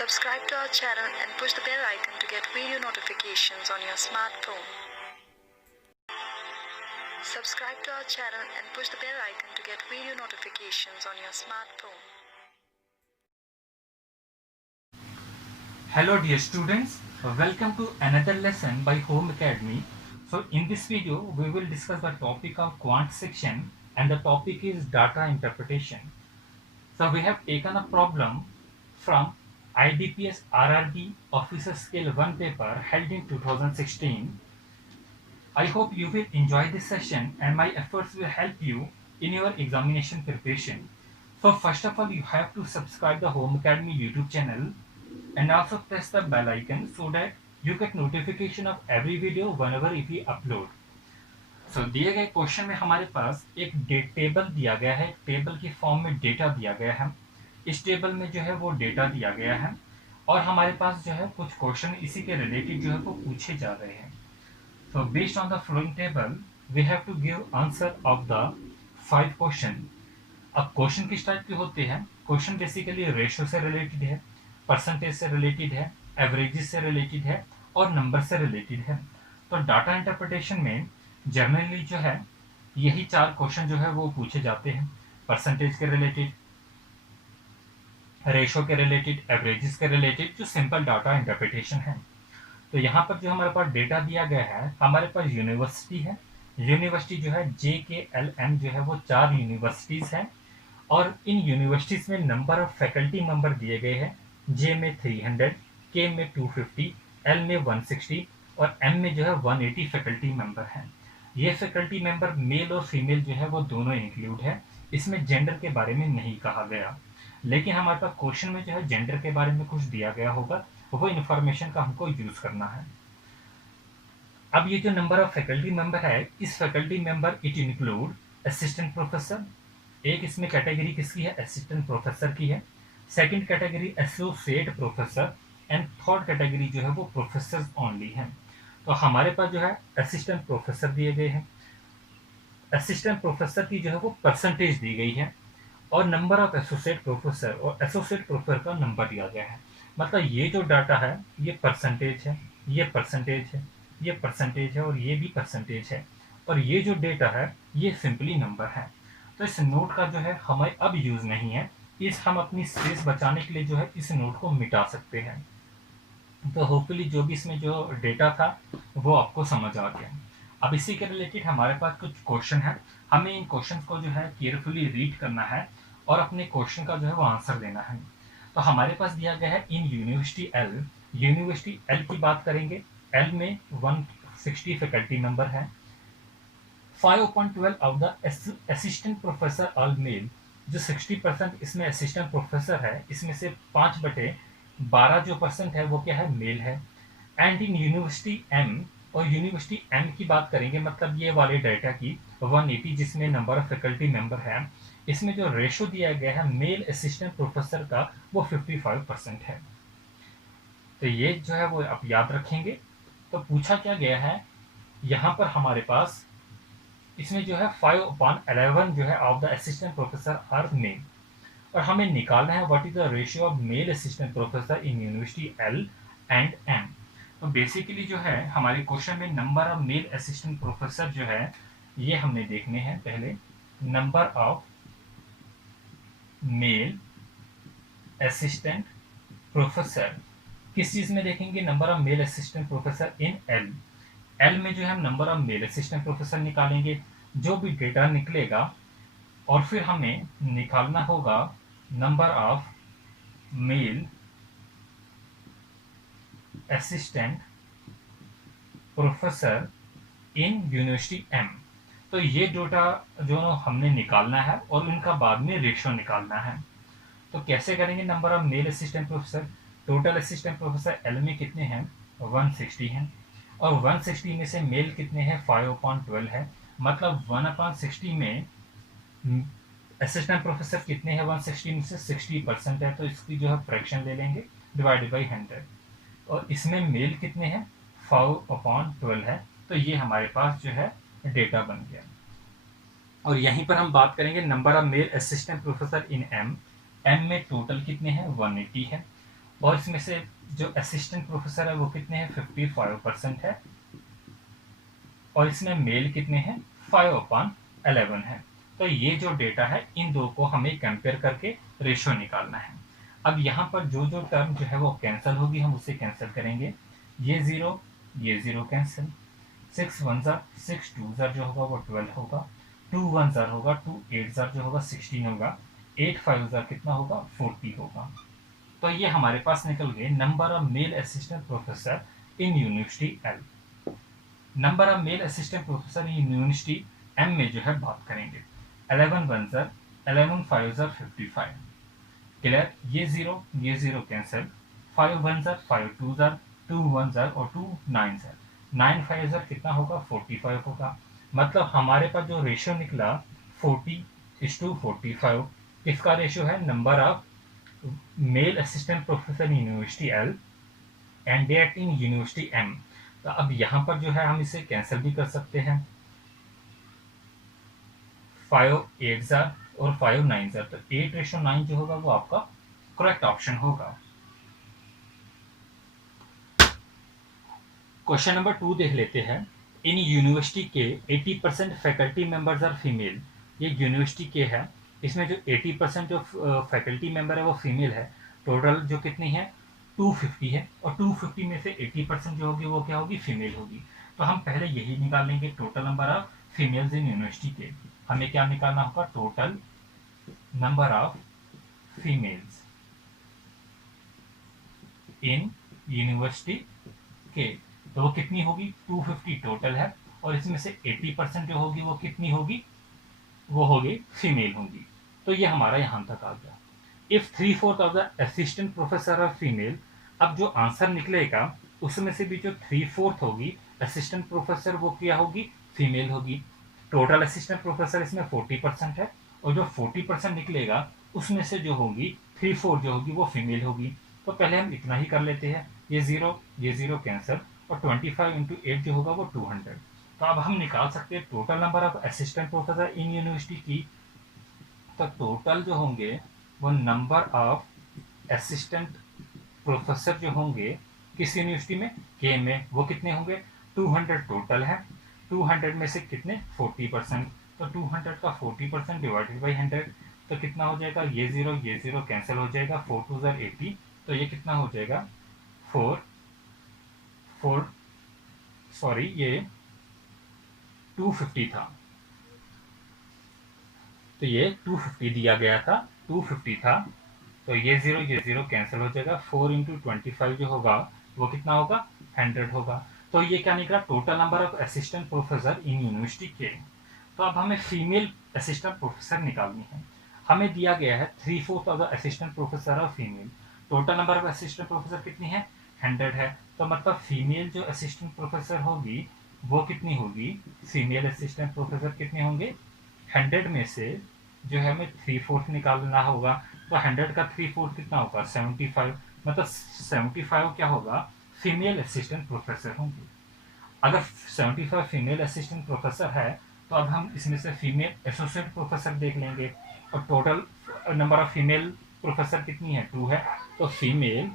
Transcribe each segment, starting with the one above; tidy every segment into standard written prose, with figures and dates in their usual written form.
Subscribe to our channel and push the bell icon to get video notifications on your smartphone. Subscribe to our channel and push the bell icon to get video notifications on your smartphone. Hello dear students, welcome to another lesson by Home Academy. So in this video we will discuss the topic of quant section and the topic is data interpretation. So we have taken a problem from IDPS RRB Officer Scale 1 paper held in 2016. I hope you will enjoy this session and my efforts will help you in your examination preparation. So first of all you have to subscribe the Home Academy YouTube channel and also press the bell icon so that you get notification of every video whenever we upload. So दिए गए question में हमारे पास एक table दिया गया है, table की form में डेटा दिया गया है। इस टेबल में जो है वो डेटा दिया गया है और हमारे पास जो है कुछ क्वेश्चन इसी के रिलेटेड जो है वो पूछे जा रहे हैं। So based on the following table, we have to give answer of the 5 question. अब क्वेश्चन किस टाइप के होते हैं? क्वेश्चन बेसिकली रेशियो से रिलेटेड है, परसेंटेज से रिलेटेड है, एवरेजेस से रिलेटेड है और नंबर से रिलेटेड है। तो डाटा इंटरप्रिटेशन में जनरली जो है यही 4 क्वेश्चन जो है वो पूछे जाते हैं, परसेंटेज के रिलेटेड, रेशियो के रिलेटेड, एवरेजेस के रिलेटेड, जो सिंपल डाटा इंटरप्रिटेशन है। तो यहाँ पर जो हमारे पास डेटा दिया गया है, हमारे पास यूनिवर्सिटी है। यूनिवर्सिटी जो है JKLM जो है वो 4 यूनिवर्सिटीज हैं और इन यूनिवर्सिटीज में नंबर ऑफ फैकल्टी मेंबर दिए गए हैं। J में 300, K में 250, L में 160 और M में जो है 180 फैकल्टी मेंबर हैं। ये फैकल्टी मेंबर मेल और फीमेल जो है वो दोनों इंक्लूड है। इसमें जेंडर के बारे में नहीं कहा गया, लेकिन हमारे पास क्वेश्चन में जो है जेंडर के बारे में कुछ दिया गया होगा, वो इन्फॉर्मेशन का हमको यूज करना है। अब ये जो नंबर ऑफ फैकल्टी मेंबर है, इस faculty member it include assistant professor. एक इसमें कैटेगरी किसकी है? असिस्टेंट प्रोफेसर की है। Second category associate professor and third category जो है वो प्रोफेसर ओनली है। तो हमारे पास जो है असिस्टेंट प्रोफेसर दिए गए हैं, असिस्टेंट प्रोफेसर की जो है वो परसेंटेज दी गई है और नंबर ऑफ एसोसिएट प्रोफेसर और एसोसिएट प्रोफेसर का नंबर दिया गया है। मतलब ये जो डाटा है ये परसेंटेज है, ये परसेंटेज है, ये परसेंटेज है और ये भी परसेंटेज है और ये जो डेटा है ये सिंपली नंबर है। तो इस नोट का जो है हमें अब यूज नहीं है, इस हम अपनी स्पेस बचाने के लिए जो है इस नोट को मिटा सकते हैं। तो होपफुली जो भी इसमें जो डेटा था वो आपको समझ आ गया। अब इसी के रिलेटेड हमारे पास कुछ क्वेश्चन है, हमें इन क्वेश्चन को जो है केयरफुली रीड करना है और अपने क्वेश्चन का जो है वो आंसर देना है। तो हमारे पास दिया गया है इन यूनिवर्सिटी एल, यूनिवर्सिटी एल की बात करेंगे। एल में 160 फैकल्टी मेंबर है। 5.12 of the assistant professor all mail, जो 60% इसमें असिस्टेंट प्रोफेसर है, इसमें से 5/12 जो परसेंट है वो क्या है? मेल है। एंड इन यूनिवर्सिटी एम, और यूनिवर्सिटी एम की बात करेंगे मतलब ये वाले डाटा की 180 जिसमें नंबर ऑफ फैकल्टी मेंबर है, इसमें जो रेशो दिया गया है मेल असिस्टेंट प्रोफेसर का वो 55% है। तो ये जो है वो आप याद रखेंगे। तो पूछा क्या गया है यहाँ पर हमारे पास, इसमें जो है 5/11 जो है of the assistant professor are male और हमें निकालना है what is the ratio of male assistant professor in university L and M. तो बेसिकली जो है हमारे क्वेश्चन में number of male assistant professor जो है ये हमने देखने हैं। पहले number of male assistant professor किस चीज में देखेंगे? Number of male assistant professor in L. L में जो है हम number of male assistant professor निकालेंगे, जो भी डेटा निकलेगा और फिर हमें निकालना होगा number of male assistant professor in university M. तो ये डेटा जो हमने निकालना है और उनका बाद में रेशियो निकालना है। तो कैसे करेंगे? Number of male assistant professor, total assistant professor L में कितने हैं? 160 हैं और 160 में से मेल कितने हैं? 5/12 है। मतलब 1/60 में असिस्टेंट प्रोफेसर कितने हैं? 160 में से 60% है, तो इसकी जो है फ्रैक्शन ले लेंगे डिवाइडेड बाई 100 और इसमें मेल कितने हैं? 5/12 है। तो ये हमारे पास जो है डेटा बन गया। और यहीं पर हम बात करेंगे number of male assistant professor in M. M में टोटल कितने हैं? 180 है और इसमें से जो असिस्टेंट प्रोफेसर है वो कितने हैं, 55% है, और इसमें मेल कितने हैं, 5/11 है। तो ये जो डेटा है इन दो को हमें कंपेयर करके रेशियो निकालना है। अब यहाँ पर जो जो टर्म जो है वो कैंसिल होगी हम उसे कैंसिल करेंगे। ये जीरो कैंसिल, 6 1 जार 6 2 जार जो होगा वो 12 होगा, 2 1 जार होगा 2 8 जार जो होगा 16 होगा, 8 5 जार कितना होगा 40 होगा। तो ये हमारे पास निकल गए number of male assistant professor in university L. Number of male assistant professor in university M में जो है बात करेंगे। 11 1 जार 11 5 जार 55, क्लियर। ये जीरो कैंसिल, 5 1 जार 5 2 जार 2 1 जार और 2 9 जार, 9 5 जार कितना होगा 45 होगा। मतलब हमारे पास जो रेशियो निकला 40:45 किसका रेशियो है, number of male assistant professor in university L and that in university M. तो अब यहाँ पर जो है हम इसे कैंसिल भी कर सकते हैं, 5 8 जार और 5 9 जार, तो 8:9 जो होगा वो आपका करेक्ट ऑप्शन होगा। क्वेश्चन नंबर 2 देख लेते हैं। इन यूनिवर्सिटी के 80% फैकल्टी मेंबर्स आर फीमेल। ये यूनिवर्सिटी के है, इसमें जो 80% जो फैकल्टी मेंबर है वो फीमेल है। टोटल जो कितनी है 250 है, और 250 में से 80% जो होगी वो क्या होगी, फीमेल होगी। तो हम पहले यही निकाल लेंगे, total number of females in university के। हमें क्या निकालना होगा, total number of females in university के। तो वो कितनी होगी, 250 टोटल है, और इसमें से 80% जो होगी वो कितनी होगी, वो होगी फीमेल होगी। तो ये हमारा यहां तक आ गया। If 3/4 of the assistant professor are female, अब जो आंसर निकलेगा उसमें से भी जो 3/4 होगी असिस्टेंट प्रोफेसर वो क्या होगी, फीमेल होगी। टोटल असिस्टेंट प्रोफेसर इसमें 40% है, और जो 40% निकलेगा उसमें से जो होगी 3/4 जो होगी वो फीमेल होगी। तो पहले हम इतना ही कर लेते हैं, ये जीरो कैंसिल, और 25 इंटू 8 जो होगा वो 200। तो अब हम निकाल सकते हैं total number of assistant professor in university की। तो टोटल जो होंगे वो नंबर ऑफ असिस्टेंट प्रोफेसर जो होंगे किस यूनिवर्सिटी में, के में, वो कितने होंगे, 200 टोटल है। 200 में से कितने 40%, तो 200 का 40% डिवाइडेड बाई 100, तो कितना हो जाएगा, ये जीरो कैंसिल हो जाएगा, 4 2 जार 80, तो ये कितना हो जाएगा 250 था। तो ये 250 दिया गया था, 250 था, तो ये जीरो कैंसिल हो जाएगा, 4 इंटू 25 जो होगा वो कितना होगा, 100 होगा। तो ये क्या निकला, total number of assistant professor in university के। तो अब हमें फीमेल असिस्टेंट प्रोफेसर निकालनी है। हमें दिया गया है 3/4 of the assistant professor of female. Total number of assistant professor कितनी है, 100 है। तो मतलब फीमेल जो असिस्टेंट प्रोफेसर होगी वो कितनी होगी, फीमेल असिस्टेंट प्रोफेसर कितने होंगे, 100 में से जो है हमें 3/4 निकालना होगा। तो 100 का 3/4 कितना होगा, 75। मतलब 75 क्या होगा, फीमेल असिस्टेंट प्रोफेसर होंगे। अगर 75 फीमेल असिस्टेंट प्रोफेसर है तो अब हम इसमें से फीमेल एसोसिएट प्रोफेसर देख लेंगे, और total number of female professor कितनी है, 2 है। तो फीमेल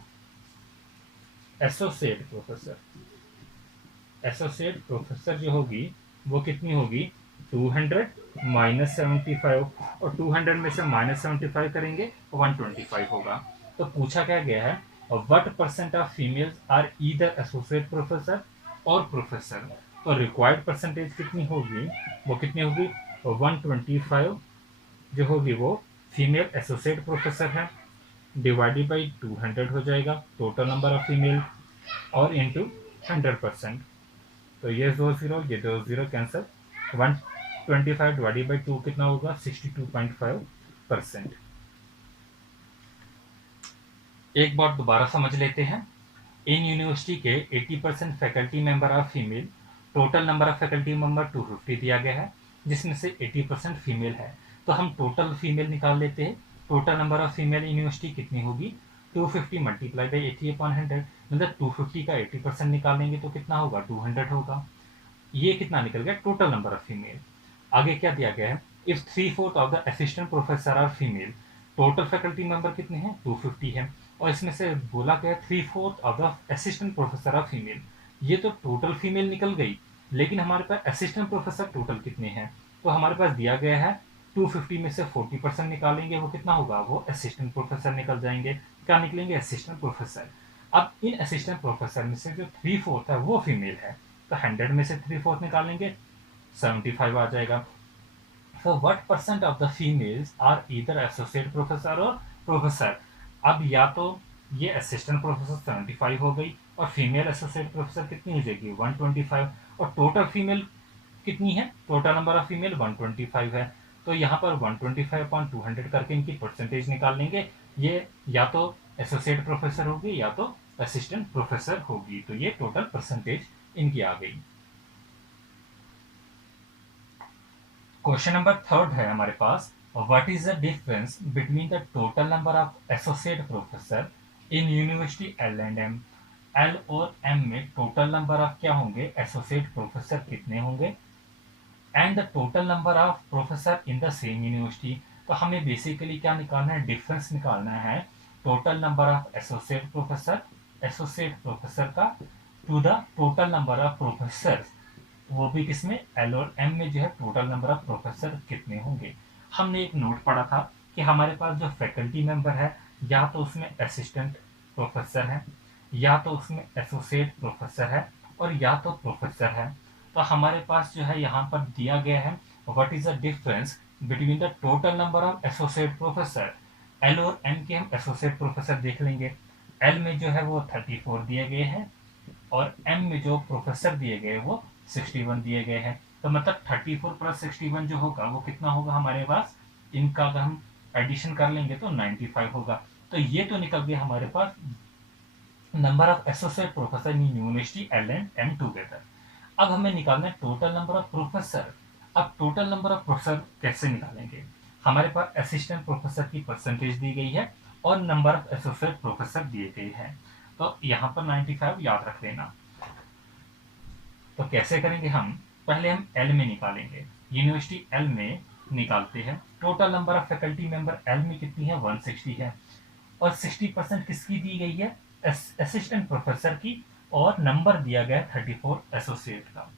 एसोसिएट प्रोफेसर जो होगी वो कितनी होगी, 200 माइनस 75, और 200 में से माइनस 75 करेंगे 125 होगा। तो पूछा क्या गया है, what percent of females are either associate professor और प्रोफेसर। तो रिक्वायर्ड परसेंटेज कितनी होगी, वो कितनी होगी, 125 जो होगी वो फीमेल एसोसिएट प्रोफेसर है, डिवाइडेड बाई 200 हो जाएगा टोटल नंबर ऑफ फीमेल, और इंटू 100%। तो ये 0 कैंसिल, 125 डिवाइडेड बाई 2 कितना होगा, 62.5%। एक बार दोबारा समझ लेते हैं। इन यूनिवर्सिटी के 80% faculty member are female. Total number of faculty member 250 दिया गया है, जिसमें से 80% फीमेल है। तो हम टोटल फीमेल निकाल लेते हैं। Total number of female university कितनी होगी, 250 मल्टीप्लाई बाई 80/100, मतलब 250 का 80% निकालेंगे तो कितना होगा, 200 होगा। ये कितना निकल गया, टोटल नंबर ऑफ फीमेल। आगे क्या दिया गया है, if 3/4 of the assistant professor are female. Total faculty member कितने हैं, 250 है, और इसमें से बोला गया 3/4 of the assistant professor of female. ये तो टोटल फीमेल निकल गई, लेकिन हमारे पास असिस्टेंट प्रोफेसर टोटल कितने हैं, तो हमारे पास दिया गया है 250 में से 40% निकालेंगे, वो कितना होगा, वो असिस्टेंट प्रोफेसर निकल जाएंगे। क्या निकलेंगे, असिस्टेंट प्रोफेसर। अब इन असिस्टेंट प्रोफेसर में से जो 3/4 है वो फीमेल है, तो 100 में से 3/4 निकालेंगे, 75 आ जाएगा। So what percent of the females are either associate professor और professor? अब या तो ये असिस्टेंट प्रोफेसर 75 हो गई और फीमेल एसोसिएट प्रोफेसर कितनी हो जाएगी, 125, और टोटल फीमेल कितनी है, टोटल नंबर ऑफ फीमेल 125 है। तो यहाँ पर 125/200 करके इनकी परसेंटेज निकाल लेंगे। ये या तो एसोसिएट प्रोफेसर होगी या तो असिस्टेंट प्रोफेसर होगी, तो ये टोटल परसेंटेज इनकी आ गई। क्वेश्चन नंबर 3 है हमारे पास, what is the difference between the total number of associate professor in university L and M. L और एम में टोटल नंबर ऑफ क्या होंगे, एसोसिएट प्रोफेसर कितने होंगे, and the total number of professor in the same university. तो हमें basically क्या निकालना है, डिफरेंस निकालना है total number of associate professor का to the total number of professor, वो भी किसमें, एल और एम में जो है टोटल नंबर ऑफ प्रोफेसर कितने होंगे। हमने एक नोट पढ़ा था कि हमारे पास जो फैकल्टी मेंबर है या तो उसमें असिस्टेंट प्रोफेसर है, या तो उसमें एसोसिएट प्रोफेसर है, और या तो प्रोफेसर है। तो हमारे पास जो है यहाँ पर दिया गया है what is the difference between the total number of associate professor. L और एम के हम एसोसिएट प्रोफेसर देख लेंगे। एल में जो है वो 34 दिए गए हैं और एम में जो प्रोफेसर दिए गए वो 61 दिए गए हैं। तो मतलब 34 प्लस 61 जो होगा वो कितना होगा हमारे पास, इनका अगर हम एडिशन कर लेंगे तो 95 होगा। तो ये तो निकल गया हमारे पास number of associate professor in university L and M together. अब हमें निकालना है टोटल नंबर ऑफ प्रोफेसर। अब टोटल नंबर ऑफ प्रोफेसर कैसे निकालेंगे, हमारे पास असिस्टेंट प्रोफेसर की परसेंटेज दी गई है और नंबर ऑफ एसोसिएट प्रोफेसर दिए गए हैं। तो यहाँ पर 95 याद रख लेना। तो कैसे करेंगे, हम पहले हम एल में निकालेंगे, यूनिवर्सिटी एल में निकालते हैं। Total number of faculty member L में कितनी है, 160 है, और 60% किसकी दी गई है, असिस्टेंट प्रोफेसर की, और नंबर दिया गया है 34 एसोसिएट का।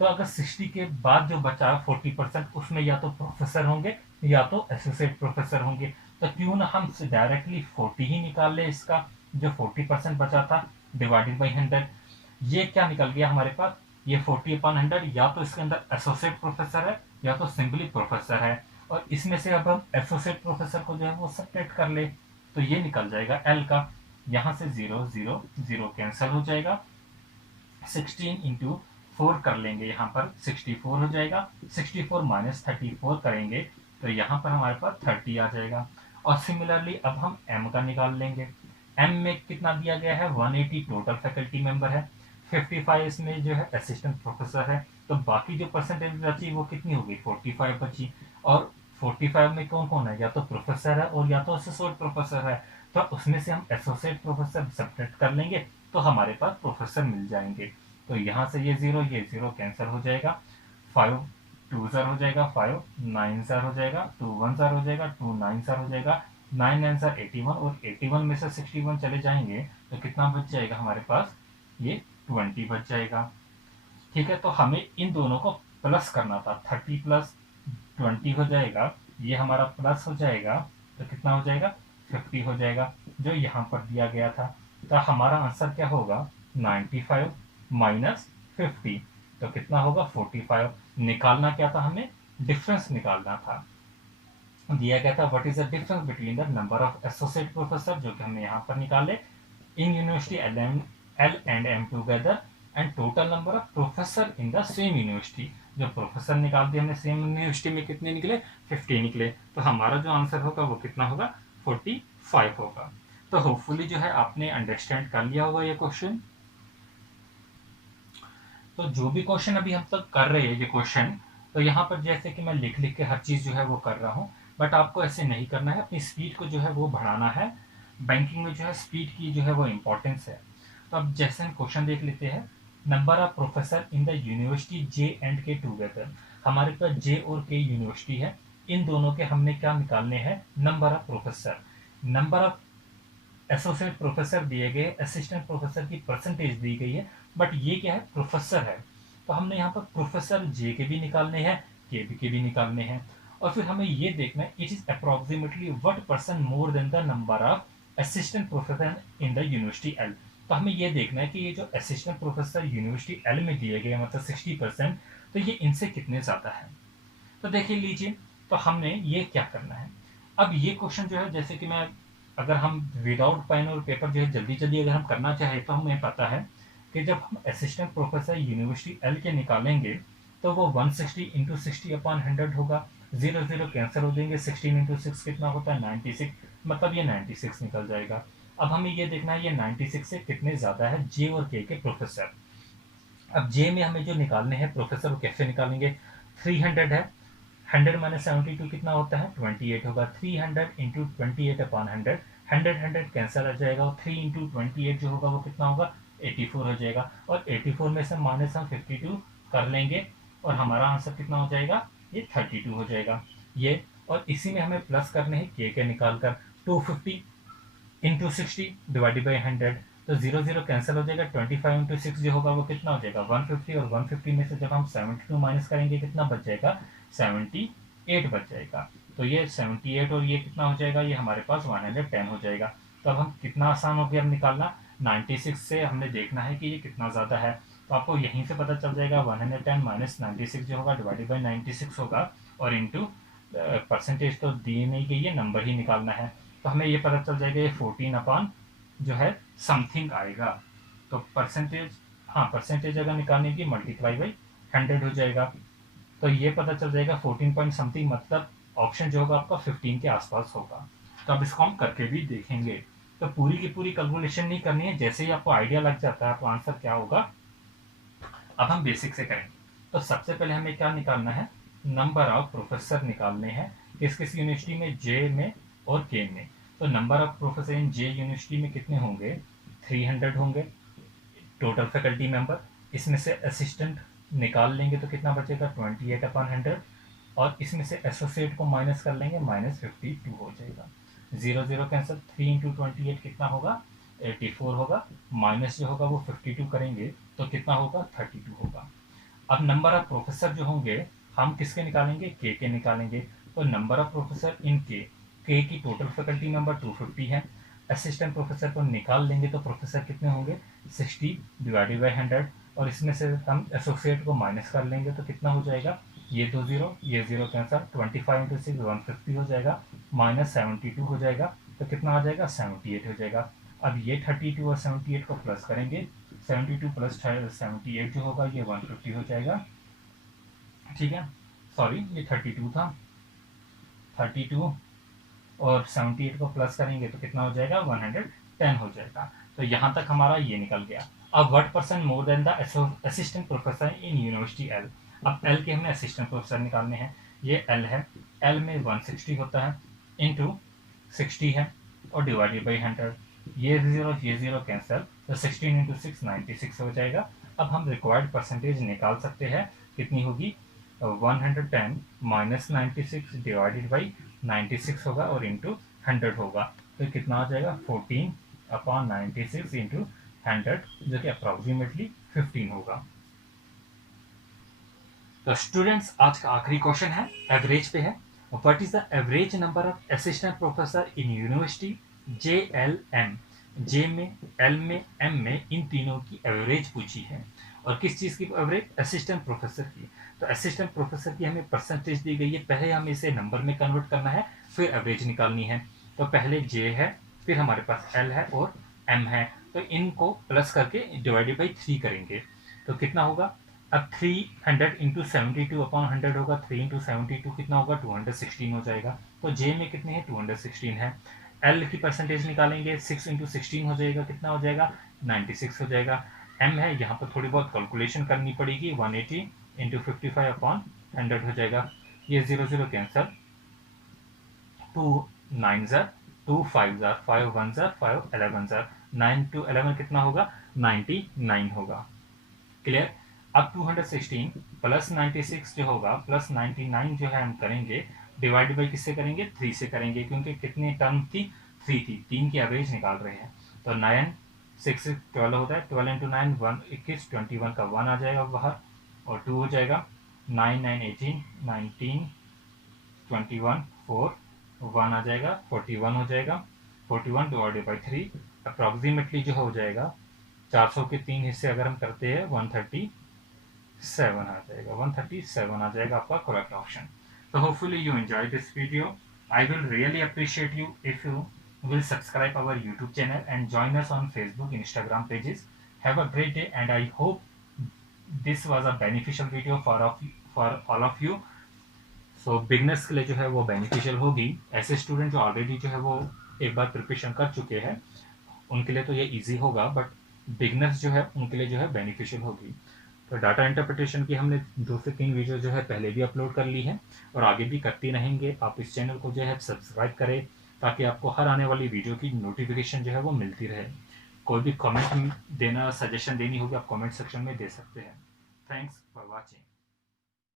तो अगर 60 के बाद जो बचा 40% उसमें या तो प्रोफेसर होंगे या तो एसोसिएट प्रोफेसर होंगे। तो क्यों ना हम डायरेक्टली 40 ही निकाल ले, इसका जो 40% बचा था डिवाइडेड बाई 100। ये क्या निकल गया हमारे पास, ये 40/100 या तो इसके अंदर एसोसिएट प्रोफेसर है या तो सिंपली प्रोफेसर है, और इसमें से अब हम एसोसिएट प्रोफेसर को जो है वो सेपरेट कर ले, तो ये निकल जाएगा एल का, यहाँ से 0 0 0 कैंसिल हो जाएगा। 16 इंटू 4 कर लेंगे, यहाँ पर 64 हो जाएगा। 64 माइनस 34 करेंगे तो यहाँ पर हमारे पास 30 आ जाएगा। और सिमिलरली अब हम एम का निकाल लेंगे। एम में कितना दिया गया है, 180 टोटल फैकल्टी मेंबर है, 55 इसमें जो है असिस्टेंट प्रोफेसर है, तो बाकी जो परसेंटेज बची वो कितनी होगी, 45 बची। और 45 में कौन कौन है, या तो प्रोफेसर है और या तो एसोसिएट प्रोफेसर है, तो उसमें से हम एसोसिएट प्रोफेसर सब्ट्रैक्ट कर लेंगे तो हमारे पास प्रोफेसर मिल जाएंगे। तो यहाँ से ये 0 कैंसिल हो जाएगा, 5 2 ज़र हो जाएगा, 5 9 ज़र हो जाएगा, 2 1 ज़र हो जाएगा, 2 9 ज़र हो जाएगा, 9 9 ज़र 81, और 81 में से 61 चले जाएंगे तो कितना बच जाएगा हमारे पास, ये 20 बच जाएगा। ठीक है, तो हमें इन दोनों को प्लस करना था, 30 प्लस 20 हो जाएगा, ये हमारा प्लस हो जाएगा, तो कितना हो जाएगा, 50 हो जाएगा, जो यहाँ पर दिया गया था। तो हमारा आंसर क्या होगा, 95 माइनस 50, तो कितना होगा, 45। निकालना क्या था हमें, डिफरेंस निकालना था। दिया गया था what is the difference between the number of associate professor, जो कि हमने यहाँ पर निकाले, in university L and M together, and total number of professor in the same university. जो प्रोफेसर निकाल दिए हमने सेम यूनिवर्सिटी में, कितने निकले, 50 निकले। तो हमारा जो आंसर होगा वो कितना होगा, 45 होगा। तो होपफुली जो है आपने अंडरस्टैंड कर लिया होगा ये क्वेश्चन। तो जो भी क्वेश्चन अभी हम तक कर रहे हैं ये क्वेश्चन, तो यहाँ पर जैसे कि मैं लिख लिख के हर चीज़ जो है वो कर रहा हूँ, बट आपको ऐसे नहीं करना है, अपनी स्पीड को जो है वो बढ़ाना है। बैंकिंग में जो है स्पीड की जो है वो इम्पोर्टेंस है। तो अब जैसे हम क्वेश्चन देख लेते हैं, number of professor in the university J and के टूगेदर। हमारे पास जे और के यूनिवर्सिटी है, इन दोनों के हमने क्या निकालने हैं, number of professor. Number of associate professor दिए गए, असिस्टेंट प्रोफेसर की परसेंटेज दी गई है, बट ये क्या है, प्रोफेसर है। तो हमने यहाँ पर प्रोफेसर जे के भी निकालने हैं, के भी निकालने हैं। और फिर हमें ये देखना है it is approximately what percent more than the number of assistant professor in the university L. तो हमें ये देखना है कि ये जो असिस्टेंट प्रोफेसर यूनिवर्सिटी एल में दिए गए मतलब 60%, तो ये इनसे कितने ज्यादा है। तो देखिए लीजिए, तो हमने ये क्या करना है। अब ये क्वेश्चन जो है, जैसे कि मैं, अगर हम विदाउट पेन और पेपर जो है जल्दी जल्दी अगर हम करना चाहे, तो हमें पता है कि जब हम असिस्टेंट प्रोफेसर यूनिवर्सिटी एल के निकालेंगे तो वो 160 इंटू 60/100 होगा। 0 0 कैंसिल हो जाएंगे, 16 इंटू 6 कितना होता है, 96, मतलब ये 96 निकल जाएगा। अब हमें ये देखना है ये 96 से कितने ज्यादा है जे और के प्रोफेसर। अब जे में हमें जो निकालने हैं प्रोफेसर, वो कैसे निकालेंगे, 300 है, 100 माइनस 72 कितना होता है, 28 होगा। 300 इंटू 28/100, 100 कैंसिल हो जाएगा, और 3 इंटू 28 जो होगा वो कितना होगा, 84 हो जाएगा। और 84 में से माइनस हम 52 कर लेंगे, और हमारा आंसर कितना हो जाएगा, ये 32 हो जाएगा ये। और इसी में हमें प्लस करने हैं के निकाल कर, 250 इंटू 60 डिवाइडेड बाई 100, तो 0 0 कैंसिल हो जाएगा। 25 इंटू 6 जो होगा वो कितना हो जाएगा, 150, और 150 में से जब हम 72 माइनस करेंगे कितना बच जाएगा, 78 बच जाएगा। तो ये 78 और ये कितना हो जाएगा, ये हमारे पास 110 हो जाएगा। तो अब हम कितना आसान हो गया अब निकालना, 96 से हमने देखना है कि ये कितना ज़्यादा है। तो आपको यहीं से पता चल जाएगा, 110 माइनस 96 जो होगा डिवाइडेड बाई 96 होगा, और इंटू परसेंटेज तो दी नहीं गई है, नंबर ही निकालना है। तो हमें ये पता चल जाएगा ये 14 अपॉन जो है समथिंग आएगा। तो परसेंटेज, हाँ परसेंटेज अगर निकालने की मल्टीप्लाई बाई 100 हो जाएगा। तो ये पता चल जाएगा 14 पॉइंट समथिंग, मतलब ऑप्शन जो होगा आपका 15 के आसपास होगा। तो अब इसको हम करके भी देखेंगे। तो पूरी की पूरी कैलकुलेशन नहीं करनी है, जैसे ही आपको आइडिया लग जाता है आपको आंसर क्या होगा। अब हम बेसिक से करेंगे। तो सबसे पहले हमें क्या निकालना है, नंबर ऑफ प्रोफेसर निकालने हैं, किस किस यूनिवर्सिटी में, जे में और के में। तो number of professor in J university में कितने होंगे, 300 होंगे टोटल फैकल्टी मेंबर। इसमें से असिस्टेंट निकाल लेंगे तो कितना बचेगा, 28/100, और इसमें से एसोसिएट को माइनस कर लेंगे, -52 हो जाएगा। 0 0 कैंसिल, 3 इंटू 28 कितना होगा, 84 होगा, माइनस जो होगा वो 52 करेंगे तो कितना होगा, 32 होगा। अब नंबर ऑफ प्रोफेसर जो होंगे हम किसके निकालेंगे, के निकालेंगे। तो नंबर ऑफ प्रोफेसर इन के की टोटल फैकल्टी मेंबर 250 है। असिस्टेंट प्रोफेसर को निकाल लेंगे तो प्रोफेसर कितने होंगे, 60 डिवाइडेड बाई 100, और इसमें से हम एसोसिएट को माइनस कर लेंगे तो कितना हो जाएगा, ये 2 0 ये 0 कैंसिल, 25 इंटू 6 150 हो जाएगा, -72 हो जाएगा, तो कितना आ जाएगा, 78 हो जाएगा। अब ये 32 और 78 को प्लस करेंगे, 72 प्लस 78 जो होगा ये 150 हो जाएगा, ठीक है। सॉरी ये 32 था, 32 और 78 को प्लस करेंगे तो कितना हो जाएगा, 110 हो जाएगा। तो यहाँ तक हमारा ये निकल गया। अब what percent more than the assistant professor in university L. अब एल के हमें असिस्टेंट प्रोफेसर निकालने हैं। ये एल है, एल में 160 होता है, इंटू 60 है, और डिवाइडेड बाई 100। ये 0 कैंसिल, तो 16 इंटू 6 96 हो जाएगा। अब हम रिक्वायर्ड परसेंटेज निकाल सकते हैं, कितनी होगी, 110 माइनस 96 डिवाइडेड बाई 96 होगा, और इंटू 100 होगा, तो कितना आ जाएगा, 14/96 इंटू 100, जो कि अप्रोक्सीमेटली 15 होगा। तो स्टूडेंट्स आज का आखिरी क्वेश्चन है, एवरेज पे है। What is the average number of assistant professor in university J L M. J में, एल में, एम में, इन तीनों की एवरेज पूछी है। और किस चीज़ की एवरेज, असिस्टेंट प्रोफेसर की। तो असिस्टेंट प्रोफेसर की हमें परसेंटेज दी गई है, पहले हमें इसे नंबर में कन्वर्ट करना है, फिर एवरेज निकालनी है। तो पहले जे है, फिर हमारे पास एल है और एम है, तो इनको प्लस करके डिवाइडेड बाई 3 करेंगे तो कितना होगा। अब 300 इंटू 72/100 होगा, 3 इंटू 72 कितना होगा, 216 हो जाएगा। तो जे में कितने हैं, 216 है। एल की परसेंटेज निकालेंगे, 6 इंटू 16 हो जाएगा, कितना हो जाएगा, 96 हो जाएगा। एम है, यहाँ पर थोड़ी बहुत कैलकुलेशन करनी पड़ेगी, 180 इंटू 55/100 हो जाएगा। ये 0 0 कैंसल, 2 9 ज़र, 2 5 ज़र, 5 1 ज़र, 5 11 ज़र, 9 टू 11 कितना होगा, 99 होगा। क्लियर। अब 216 प्लस 96 जो होगा प्लस 99 जो है हम करेंगे, डिवाइड बाई किससे करेंगे, 3 से करेंगे, क्योंकि कितनी टर्म थी, 3 थी, 3 की एवरेज निकाल रहे हैं। तो 9 6 12 होता है, 12 इंटू 9 1 21, 21 का 1 आ जाएगा बाहर, और 2 हो जाएगा, 9 9 18 19 21 4 1 आ जाएगा, 41 हो जाएगा, 41 डिवाइडेड बाई 3 अप्रॉक्सीमेटली जो हो जाएगा 400 के 3 हिस्से अगर हम करते हैं 137 आ जाएगा, 137 आ जाएगा आपका correct option. So hopefully you enjoy this video. I will really appreciate you if you will subscribe our YouTube channel and join us on Facebook, Instagram pages. Have a great day and I hope this was a beneficial video for all of you. So beginners के लिए जो है वो beneficial होगी, ऐसे student जो already जो है वो एक बार प्रिपरेशन कर चुके हैं उनके लिए तो ये इजी होगा, बट बिगनर्स जो है उनके लिए जो है बेनिफिशियल होगी। तो डाटा इंटरप्रिटेशन की हमने 2 से 3 वीडियो जो है पहले भी अपलोड कर ली है और आगे भी करती रहेंगे। आप इस चैनल को जो है सब्सक्राइब करें ताकि आपको हर आने वाली वीडियो की नोटिफिकेशन जो है वो मिलती रहे। कोई भी कमेंट देना, सजेशन देनी होगी, आप कमेंट सेक्शन में दे सकते हैं। Thanks for watching.